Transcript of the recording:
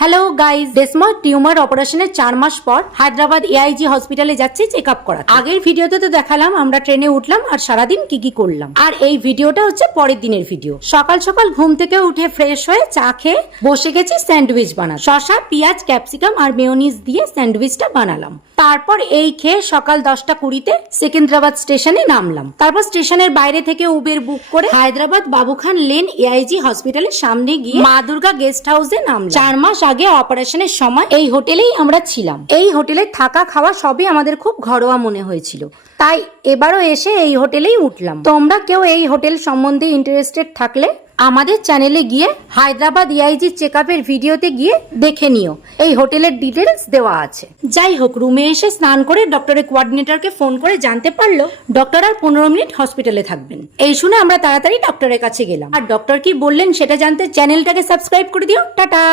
Hello guys, ডেসময়েড tumour অপারেশনের 4 মাস পর Hyderabad AIG হসপিটালে যাচ্ছি চেক আপ করাতে। আগের ভিডিওতে তো দেখালাম আমরা ট্রেনে উঠলাম আর সারাদিন কি করলাম, আর এই ভিডিওটা হচ্ছে পরের দিনের ভিডিও। সকাল সকাল ঘুম থেকে উঠে ফ্রেশ হয়ে চা খেয়ে বসে গেছি স্যান্ডউইচ বানাতে। শসা, পেঁয়াজ, ক্যাপসিকাম আর মেয়োনিজ দিয়ে স্যান্ডউইচটা বানালাম। তারপর এই খেয়ে সকাল 10:20-তে সেকেন্দ্রাবাদ স্টেশনে নামলাম। তারপর স্টেশনের বাইরে থেকে উবের বুক করে হায়দ্রাবাদ বাবুখান লেন এআইজি হসপিটালের সামনে গিয়ে মা দুর্গা গেস্ট হাউসে নামলাম। 4 মাস আগে অপারেশনের সময় এই হোটেলেই আমরা ছিলাম। এই হোটেলে থাকা খাওয়া সবই আমাদের খুব ঘরোয়া মনে হয়েছিল, তাই এবারও এসে এই হোটেলেই উঠলাম। তোমরা কেউ এই হোটেল সম্বন্ধে ইন্টারেস্টেড থাকলে আমাদের চ্যানেলে গিয়ে হায়দ্রাবাদ এআইজি চেকআপের ভিডিওতে গিয়ে দেখে নিও, এই হোটেলের ডিটেলস দেওয়া আছে। যাই হোক, রুমে এসে স্নান করে ডক্টরের কোঅর্ডিনেটরকে ফোন করে জানতে পারলো ডক্টর আর 15 মিনিট হসপিটালে থাকবেন। এই শুনে আমরা তাড়াতাড়ি ডক্টরের কাছে গেলাম, আর ডক্টর কি বললেন সেটা জানতে চ্যানেলটাকে সাবস্ক্রাইব করে দিও। টাটা।